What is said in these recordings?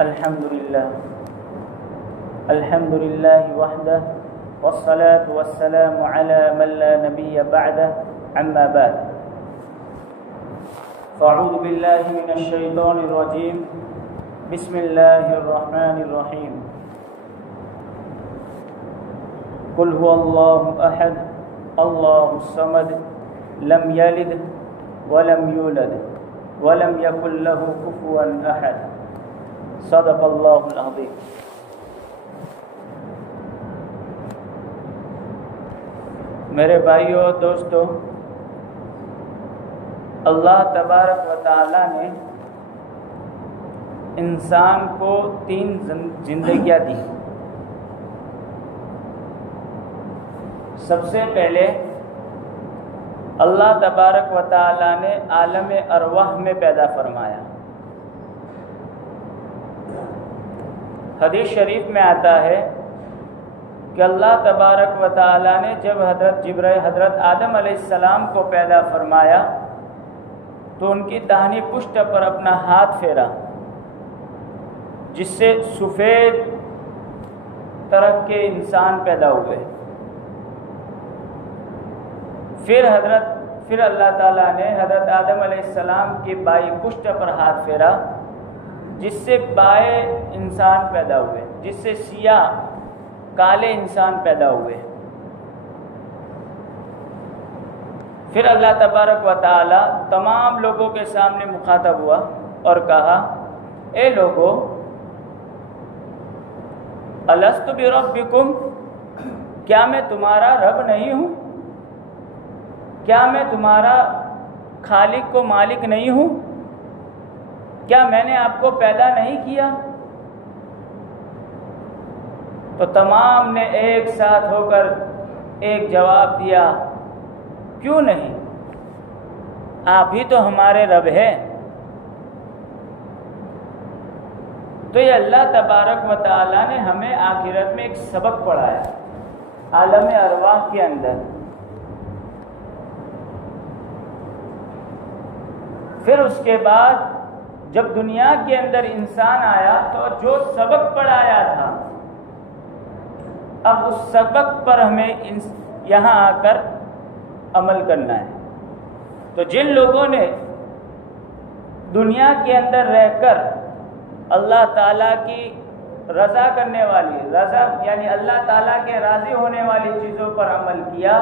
الحمد لله وحده والصلاة والسلام على من لا نبي بعده أما بعد فأعوذ بالله من الشيطان الرجيم بسم الله الرحمن الرحيم قل هو الله أحد الله الصمد لم يلد ولم يولد ولم يكن له كفوا أحد صدق اللہ العظیم۔ میرے بھائیو اور دوستو، اللہ تبارک و تعالی نے انسان کو 3 زندگیاں دی۔ سب سے پہلے اللہ تبارک و تعالی نے عالم ارواح میں پیدا فرمایا۔ حدیث شریف میں آتا ہے کہ اللہ تبارک و تعالی نے جب حضرت آدم علیہ السلام کو پیدا فرمایا تو ان کی داہنی پشت پر اپنا ہاتھ پھیرا، جس سے سفید طرح کے انسان پیدا ہوئے۔ پھر اللہ تعالیٰ نے حضرت آدم علیہ السلام کی بائیں پشت پر ہاتھ پھیرا، جس سے بائیں انسان پیدا ہوئے، جس سے سیاہ کالے انسان پیدا ہوئے۔ پھر اللہ تبارک و تعالی تمام لوگوں کے سامنے مخاطب ہوا اور کہا، اے لوگو، الست بربکم، کیا میں تمہارا رب نہیں ہوں؟ کیا میں تمہارا خالق و مالک نہیں ہوں؟ کیا میں نے آپ کو پیدا نہیں کیا؟ تو تمام نے ایک ساتھ ہو کر ایک جواب دیا، کیوں نہیں؟ آپ ہی تو ہمارے رب ہیں۔ تو یہ اللہ تبارک و تعالی نے ہمیں آخرت میں ایک سبق پڑھایا عالم ارواح کے اندر۔ پھر اس کے بعد جب دنیا کے اندر انسان آیا تو جو سبق پڑھایا تھا، اب اس سبق پر ہمیں یہاں آ کر عمل کرنا ہے۔ تو جن لوگوں نے دنیا کے اندر رہ کر اللہ تعالیٰ کی رضا کرنے والی یعنی اللہ تعالیٰ کے راضی ہونے والی چیزوں پر عمل کیا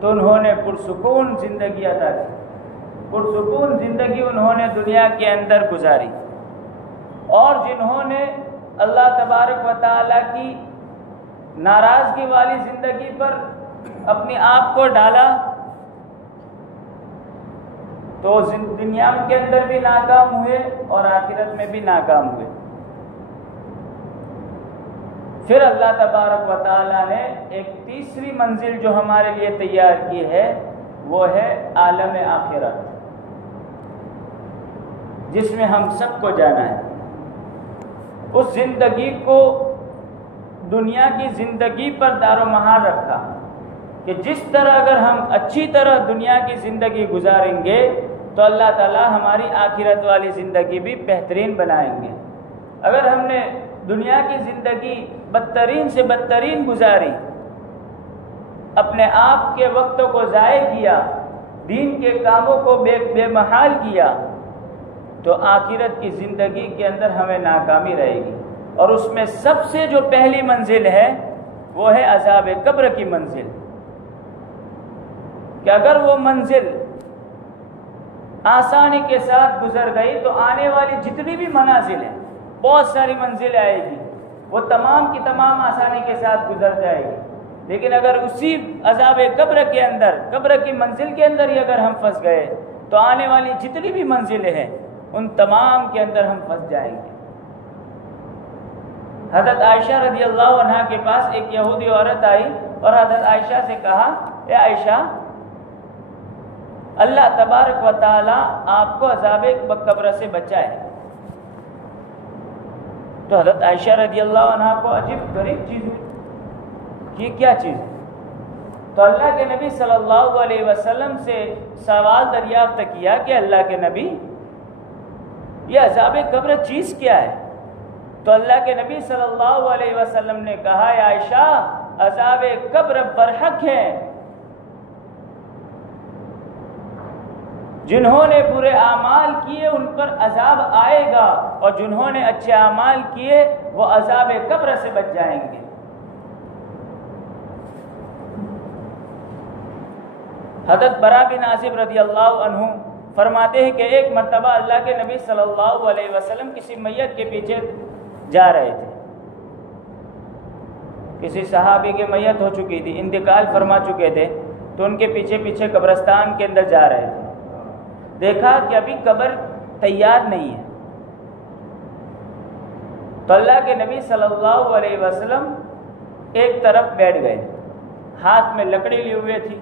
تو انہوں نے پرسکون زندگی ادا کی، پرسکون زندگی انہوں نے دنیا کے اندر گزاری۔ اور جنہوں نے اللہ تبارک و تعالیٰ کی ناراضگی والی زندگی پر اپنے آپ کو ڈالا تو دنیا کے اندر بھی ناکام ہوئے اور آخرت میں بھی ناکام ہوئے۔ پھر اللہ تبارک و تعالیٰ نے ایک تیسری منزل جو ہمارے لیے تیار کی ہے، وہ ہے عالم آخرت، جس میں ہم سب کو جانا ہے۔ اس زندگی کو دنیا کی زندگی پر دار و مدار رکھا کہ جس طرح اگر ہم اچھی طرح دنیا کی زندگی گزاریں گے تو اللہ تعالیٰ ہماری آخرت والی زندگی بھی بہترین بنائیں گے۔ اگر ہم نے دنیا کی زندگی بدترین سے بدترین گزاری، اپنے آپ کے وقت کو ضائع کیا، دین کے کاموں کو بے محال کیا، تو آخرت کی زندگی کے اندر ہمیں ناکامی رہے گی۔ اور اس میں سب سے جو پہلی منزل ہے وہ ہے عذاب قبر کی منزل، کہ اگر وہ منزل آسانی کے ساتھ گزر گئی تو آنے والی جتنی بھی منازل ہیں، بہت ساری منزلیں آئے گی، وہ تمام کی تمام آسانی کے ساتھ گزر جائے گی۔ لیکن اگر اسی عذاب قبر کے اندر، قبر کی منزل کے اندر ہی اگر ہم پھنس گئے تو آنے والی جتنی بھی منزلیں ہیں ان تمام کے اندر ہم پھنس جائیں گے۔ حضرت عائشہ رضی اللہ عنہا کے پاس ایک یہودی عورت آئی اور حضرت عائشہ سے کہا، اے عائشہ، اللہ تبارک و تعالی آپ کو عذاب قبر سے بچائے۔ تو حضرت عائشہ رضی اللہ عنہا کو عجیب غریب چیز ہوئی، یہ کیا چیز ہے؟ تو اللہ کے نبی صلی اللہ علیہ وسلم سے سوال دریافت کیا کہ اللہ کے نبی، یہ عذاب قبر چیز کیا ہے؟ تو اللہ کے نبی صلی اللہ علیہ وسلم نے کہا یا عائشہ عذاب قبر برحق ہے، جنہوں نے برے اعمال کیے ان پر عذاب آئے گا، اور جنہوں نے اچھے اعمال کیے وہ عذاب قبر سے بچ جائیں گے۔ حضرت برا بن عازب رضی اللہ عنہ فرماتے ہیں کہ ایک مرتبہ اللہ کے نبی صلی اللہ علیہ وسلم کسی میت کے پیچھے جا رہے تھے۔ کسی صحابی کی میت ہو چکی تھی، انتقال فرما چکے تھے، تو ان کے پیچھے پیچھے قبرستان کے اندر جا رہے تھے۔ دیکھا کہ ابھی قبر تیار نہیں ہے، تو اللہ کے نبی صلی اللہ علیہ وسلم ایک طرف بیٹھ گئے، ہاتھ میں لکڑی لیے ہوئے تھی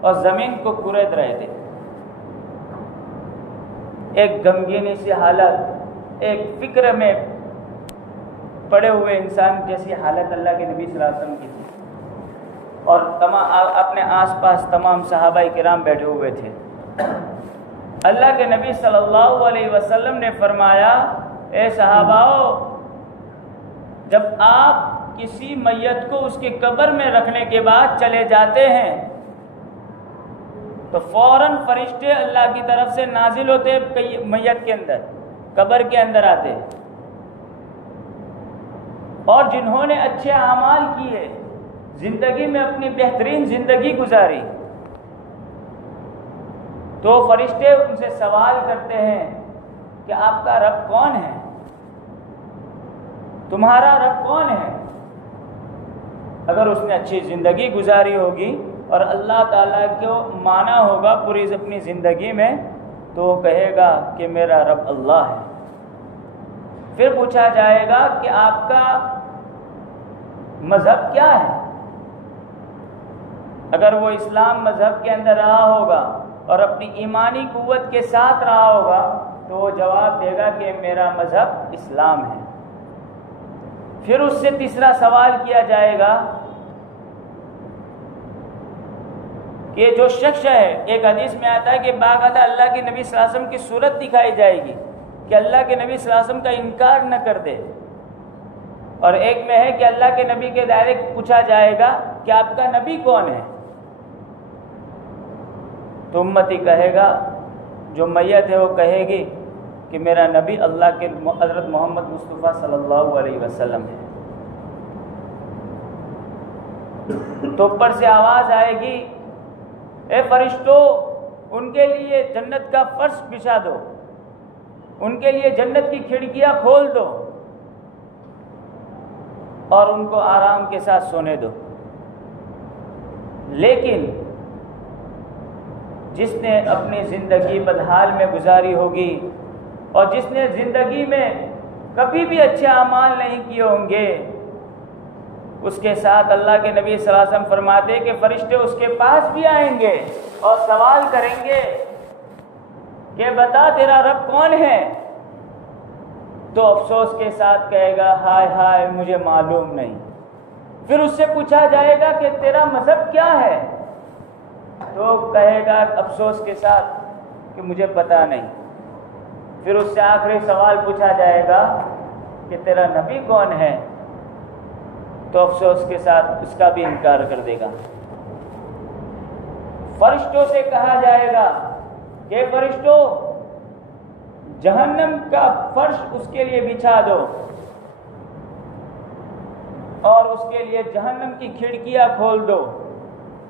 اور زمین کو کھرید رہے تھے۔ ایک غمگینی سی حالت، ایک فکر میں پڑے ہوئے انسان جیسی حالت اللہ کے نبی صلی اللہ علیہ وسلم کی تھی، اور اپنے آس پاس تمام صحابہ کرام بیٹھے ہوئے تھے۔ اللہ کے نبی صلی اللہ علیہ وسلم نے فرمایا اے صحاباؤ، جب آپ کسی میت کو اس کی قبر میں رکھنے کے بعد چلے جاتے ہیں تو فوراً فرشتے اللہ کی طرف سے نازل ہوتے میت کے اندر، قبر کے اندر آتے، اور جنہوں نے اچھے اعمال کیے، زندگی میں اپنی بہترین زندگی گزاری، تو فرشتے ان سے سوال کرتے ہیں کہ آپ کا رب کون ہے؟ تمہارا رب کون ہے؟ اگر اس نے اچھی زندگی گزاری ہوگی اور اللہ تعالیٰ کو مانا ہوگا پوری اپنی زندگی میں، تو وہ کہے گا کہ میرا رب اللہ ہے۔ پھر پوچھا جائے گا کہ آپ کا مذہب کیا ہے؟ اگر وہ اسلام مذہب کے اندر رہا ہوگا اور اپنی ایمانی قوت کے ساتھ رہا ہوگا تو وہ جواب دے گا کہ میرا مذہب اسلام ہے۔ پھر اس سے تیسرا سوال کیا جائے گا کہ جو شخص ہے، ایک حدیث میں آتا ہے کہ باقاعدہ اللہ کے نبی صلی اللہ علیہ وسلم کی صورت دکھائی جائے گی کہ اللہ کے نبی صلی اللہ علیہ وسلم کا انکار نہ کر دے، اور ایک میں ہے کہ اللہ کے نبی کے ڈائریکٹ پوچھا جائے گا کہ آپ کا نبی کون ہے؟ تو امتی کہے گا، جو میت ہے وہ کہے گی کہ میرا نبی اللہ کے حضرت محمد مصطفیٰ صلی اللہ علیہ وسلم ہے۔ تو اوپر سے آواز آئے گی اے فرشتوں، ان کے لیے جنت کا فرش بچھا دو، ان کے لیے جنت کی کھڑکیاں کھول دو اور ان کو آرام کے ساتھ سونے دو۔ لیکن جس نے اپنی زندگی بدحال میں گزاری ہوگی اور جس نے زندگی میں کبھی بھی اچھے اعمال نہیں کیے ہوں گے، اس کے ساتھ اللہ کے نبی صلی اللہ علیہ وسلم فرماتے کہ فرشتے اس کے پاس بھی آئیں گے اور سوال کریں گے کہ بتا تیرا رب کون ہے؟ تو افسوس کے ساتھ کہے گا ہائے ہائے مجھے معلوم نہیں۔ پھر اس سے پوچھا جائے گا کہ تیرا مذہب کیا ہے؟ تو کہے گا افسوس کے ساتھ کہ مجھے پتہ نہیں۔ پھر اس سے آخری سوال پوچھا جائے گا کہ تیرا نبی کون ہے؟ تو افسوس کے ساتھ اس کا بھی انکار کر دے گا۔ فرشتوں سے کہا جائے گا کہ فرشتوں، جہنم کا فرش اس کے لیے بچھا دو اور اس کے لیے جہنم کی کھڑکیاں کھول دو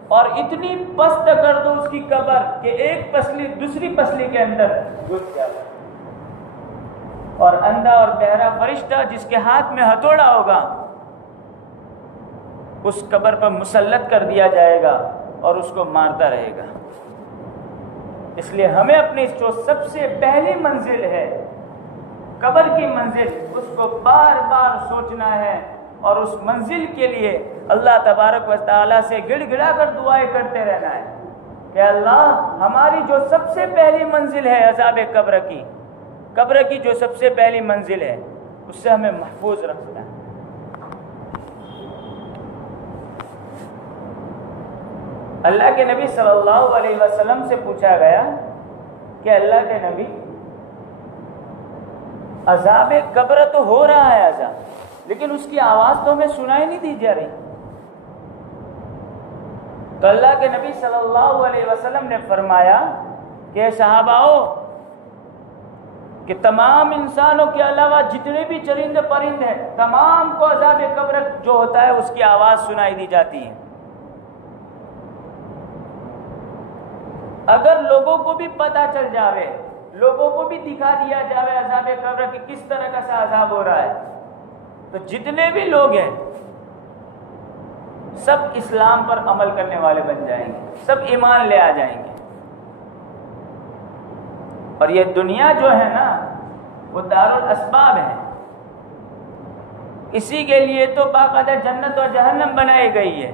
اور اتنی پست کر دو اس کی قبر کہ ایک پسلی دوسری پسلی کے اندر گھس جائے، اور اندھا اور بہرا فرشتہ جس کے ہاتھ میں ہتھوڑا ہوگا اس قبر پر مسلط کر دیا جائے گا اور اس کو مارتا رہے گا۔ اس لیے ہمیں اپنی جو سب سے پہلی منزل ہے قبر کی منزل، اس کو بار بار سوچنا ہے اور اس منزل کے لیے اللہ تبارک و تعالیٰ سے گڑ گڑا کر دعائیں کرتے رہنا ہے کہ اللہ ہماری جو سب سے پہلی منزل ہے عذاب قبر کی جو سب سے پہلی منزل ہے اس سے ہمیں محفوظ رکھنا ہے۔ اللہ کے نبی صلی اللہ علیہ وسلم سے پوچھا گیا کہ اللہ کے نبی عذاب قبر تو ہو رہا ہے عذاب، لیکن اس کی آواز تو ہمیں سنائی نہیں دی جا رہی۔ تو اللہ کے نبی صلی اللہ علیہ وسلم نے فرمایا کہ صحاباؤ کہ تمام انسانوں کے علاوہ جتنے بھی چرند پرند ہیں تمام کو عذاب قبر جو ہوتا ہے اس کی آواز سنائی دی جاتی ہے۔ اگر لوگوں کو بھی پتہ چل جاوے، لوگوں کو بھی دکھا دیا جاوے عذاب قبر کہ کس طرح کا سا عذاب ہو رہا ہے، تو جتنے بھی لوگ ہیں سب اسلام پر عمل کرنے والے بن جائیں گے، سب ایمان لے آ جائیں گے۔ اور یہ دنیا جو ہے نا وہ دارالاسباب ہے، اسی کے لیے تو باقاعدہ جنت اور جہنم بنائی گئی ہے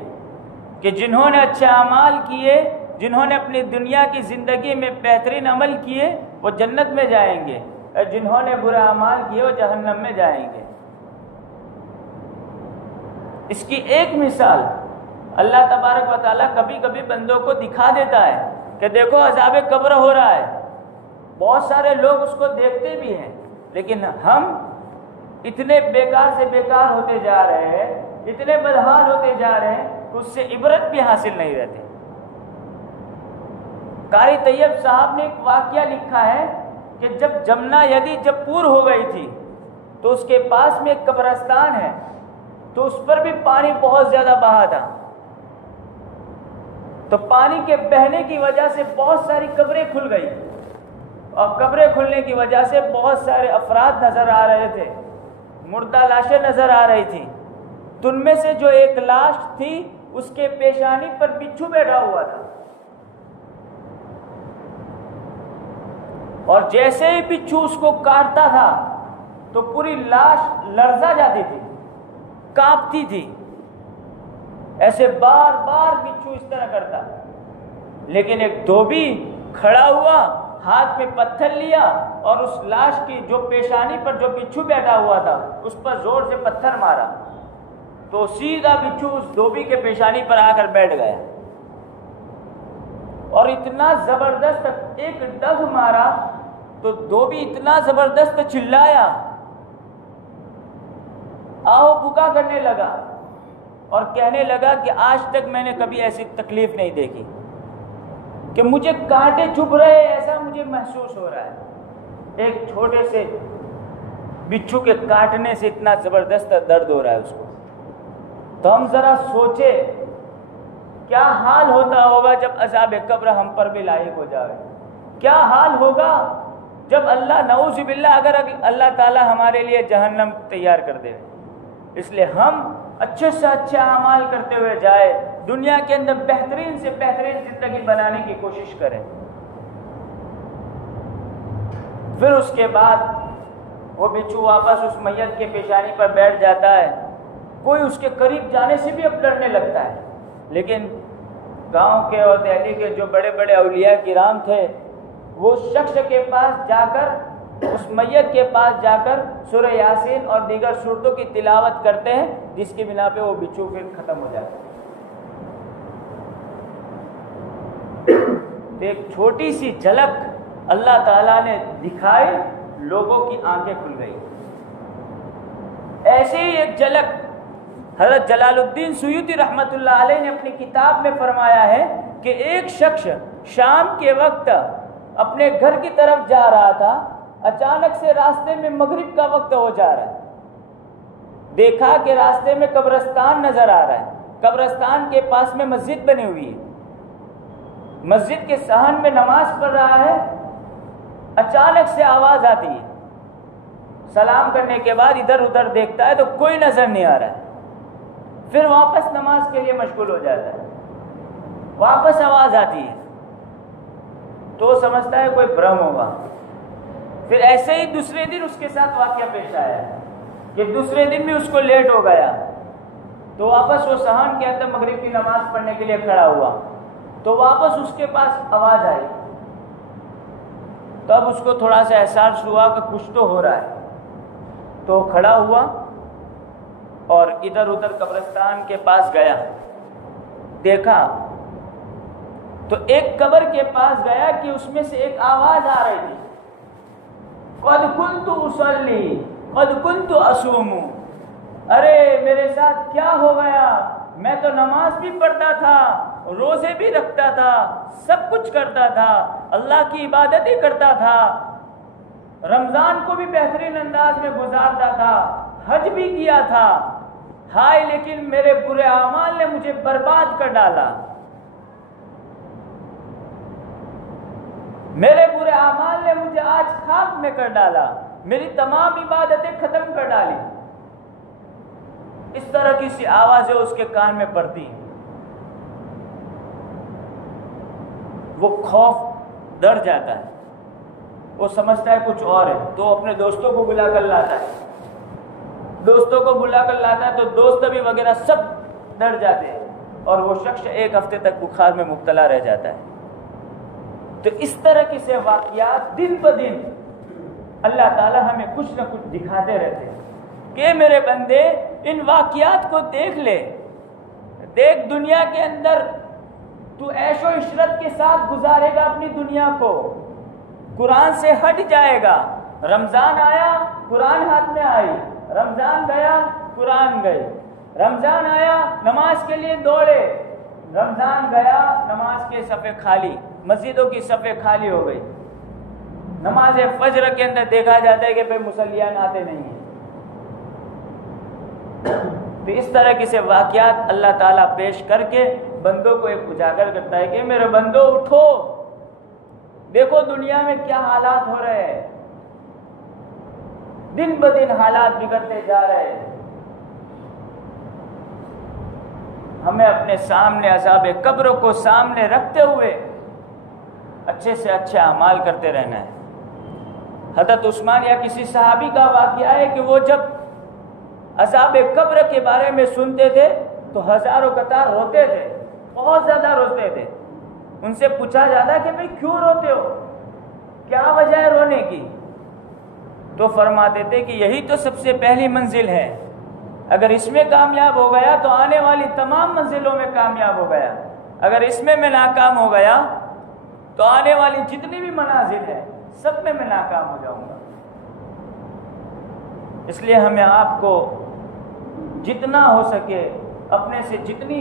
کہ جنہوں نے اچھے اعمال کیے، جنہوں نے اپنی دنیا کی زندگی میں بہترین عمل کیے وہ جنت میں جائیں گے، اور جنہوں نے برا اعمال کیے وہ جہنم میں جائیں گے۔ اس کی ایک مثال اللہ تبارک و تعالیٰ کبھی کبھی بندوں کو دکھا دیتا ہے کہ دیکھو عذاب قبر ہو رہا ہے، بہت سارے لوگ اس کو دیکھتے بھی ہیں، لیکن ہم اتنے بیکار سے بیکار ہوتے جا رہے ہیں، اتنے بدحال ہوتے جا رہے ہیں کہ اس سے عبرت بھی حاصل نہیں رہتے۔ قاری طیب صاحب نے ایک واقعہ لکھا ہے کہ جب جمنا یدی جب پور ہو گئی تھی تو اس کے پاس میں ایک قبرستان ہے، تو اس پر بھی پانی بہت زیادہ بہا تھا، تو پانی کے بہنے کی وجہ سے بہت ساری قبریں کھل گئی، اور قبریں کھلنے کی وجہ سے بہت سارے افراد نظر آ رہے تھے، مردہ لاشیں نظر آ رہی تھیں۔ تو ان میں سے جو ایک لاش تھی اس کے پیشانی پر بچھو بیٹھا ہوا تھا، اور جیسے ہی بچھو اس کو کاٹتا تھا تو پوری لاش لرزا جاتی تھی، کانپتی تھی، ایسے بار بار بچھو اس طرح کرتا، لیکن ایک دھوبی کھڑا ہوا، ہاتھ میں پتھر لیا اور اس لاش کی جو پیشانی پر جو بچھو بیٹھا ہوا تھا اس پر زور سے پتھر مارا، تو سیدھا بچھو اس دھوبی کے پیشانی پر آ کر بیٹھ گیا، اور اتنا زبردست ایک ڈگ مارا تو دھوبی اتنا زبردست چلایا، آہو بھکا کرنے لگا اور کہنے لگا کہ آج تک میں نے کبھی ایسی تکلیف نہیں دیکھی کہ مجھے کانٹے چبھ رہے، ایسا مجھے محسوس ہو رہا ہے۔ ایک چھوٹے سے بچھو کے کاٹنے سے اتنا زبردست درد ہو رہا ہے اس کو۔ تو ہم ذرا سوچے کیا حال ہوتا ہوگا جب عذاب قبر ہم پر بھی لاحق ہو جائے، کیا حال ہوگا جب اللہ نعوذ باللہ اگر اللہ تعالی ہمارے لیے جہنم تیار کر دے۔ اس لیے ہم اچھے سے اچھے اعمال کرتے ہوئے جائے، دنیا کے اندر بہترین سے بہترین زندگی بنانے کی کوشش کریں۔ پھر اس کے بعد وہ بچھو واپس اس میت کے پیشانی پر بیٹھ جاتا ہے، کوئی اس کے قریب جانے سے بھی اب ڈرنے لگتا ہے، لیکن گاؤں کے اور دہلی کے جو بڑے بڑے اولیاء کرام تھے وہ شخص کے پاس جا کر، اس میت کے پاس جا کر سورہ یاسین اور دیگر سورتوں کی تلاوت کرتے ہیں، جس کی بنا پہ وہ بچھو پھر ختم ہو جاتا ہے۔ ایک چھوٹی سی جھلک اللہ تعالیٰ نے دکھائی، لوگوں کی آنکھیں کھل گئی۔ ایسے ہی ایک جھلک حضرت جلال الدین سیوطی رحمۃ اللہ علیہ نے اپنی کتاب میں فرمایا ہے کہ ایک شخص شام کے وقت اپنے گھر کی طرف جا رہا تھا، اچانک سے راستے میں مغرب کا وقت ہو جا رہا ہے، دیکھا کہ راستے میں قبرستان نظر آ رہا ہے، قبرستان کے پاس میں مسجد بنی ہوئی ہے، مسجد کے صحن میں نماز پڑھ رہا ہے، اچانک سے آواز آتی ہے، سلام کرنے کے بعد ادھر ادھر دیکھتا ہے تو کوئی نظر نہیں آ رہا ہے، پھر واپس نماز کے لیے مشغول ہو جاتا ہے، واپس آواز آتی ہے تو سمجھتا ہے کوئی بھرم ہوگا۔ پھر ایسے ہی دوسرے دن اس کے ساتھ واقعہ پیش آیا کہ دوسرے دن بھی اس کو لیٹ ہو گیا، تو واپس وہ صحن کے اندر مغرب کی نماز پڑھنے کے لیے کھڑا ہوا، تو واپس اس کے پاس آواز آئی، تو اب اس کو تھوڑا سا احساس ہوا کہ کچھ تو ہو رہا ہے، تو کھڑا ہوا اور ادھر ادھر قبرستان کے پاس گیا، دیکھا تو ایک قبر کے پاس گیا کہ اس میں سے ایک آواز آ رہی تھی، قد کنت اصلی قد کنت اصوم، ارے میرے ساتھ کیا ہو گیا، میں تو نماز بھی پڑھتا تھا، روزے بھی رکھتا تھا، سب کچھ کرتا تھا، اللہ کی عبادت ہی کرتا تھا، رمضان کو بھی بہترین انداز میں گزارتا تھا، حج بھی کیا تھا، ہائے لیکن میرے برے اعمال نے مجھے برباد کر ڈالا، میرے برے اعمال نے مجھے آج خاک میں کر ڈالا، میری تمام عبادتیں ختم کر ڈالی۔ اس طرح کی سی آوازیں اس کے کان میں پڑتی ہیں، وہ خوف ڈر جاتا ہے، وہ سمجھتا ہے کچھ اور ہے، تو اپنے دوستوں کو بلا کر لاتا ہے، دوستوں کو بلا کر لاتا ہے تو دوست بھی وغیرہ سب ڈر جاتے ہیں، اور وہ شخص ایک ہفتے تک بخار میں مبتلا رہ جاتا ہے۔ تو اس طرح کے سے واقعات دن بدن اللہ تعالی ہمیں کچھ نہ کچھ دکھاتے رہتے ہیں کہ میرے بندے ان واقعات کو دیکھ لے، دیکھ دنیا کے اندر تو عیش و عشرت کے ساتھ گزارے گا اپنی دنیا کو، قرآن سے ہٹ جائے گا، رمضان آیا قرآن ہاتھ میں آئی، رمضان گیا قرآن گئی، رمضان آیا نماز کے لیے دوڑے، رمضان گیا نماز کے صفیں خالی، مسجدوں کی صفیں خالی ہو گئی، نماز فجر کے اندر دیکھا جاتا ہے کہ بھائی مصلیان آتے نہیں ہیں۔ تو اس طرح کے سے واقعات اللہ تعالیٰ پیش کر کے بندوں کو ایک اجاگر کرتا ہے کہ میرے بندوں اٹھو، دیکھو دنیا میں کیا حالات ہو رہے ہیں، دن بدن حالات بگڑتے جا رہے ہیں، ہمیں اپنے سامنے عذاب قبر کو سامنے رکھتے ہوئے اچھے سے اچھے اعمال کرتے رہنا ہے۔ حضرت عثمان یا کسی صحابی کا واقعہ ہے کہ وہ جب عذاب قبر کے بارے میں سنتے تھے تو ہزاروں قطار روتے تھے، بہت زیادہ روتے تھے۔ ان سے پوچھا جاتا کہ بھئی کیوں روتے ہو، کیا وجہ ہے رونے کی؟ تو فرماتے تھے کہ یہی تو سب سے پہلی منزل ہے، اگر اس میں کامیاب ہو گیا تو آنے والی تمام منزلوں میں کامیاب ہو گیا، اگر اس میں ناکام ہو گیا تو آنے والی جتنی بھی منازل ہے سب میں ناکام ہو جاؤں گا۔ اس لیے ہمیں آپ کو جتنا ہو سکے، اپنے سے جتنی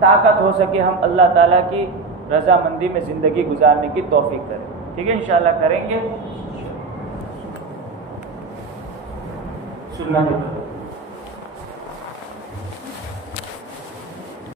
طاقت ہو سکے، ہم اللہ تعالیٰ کی رضامندی میں زندگی گزارنے کی توفیق کریں۔ ٹھیک ہے، انشاءاللہ کریں گے۔ سننا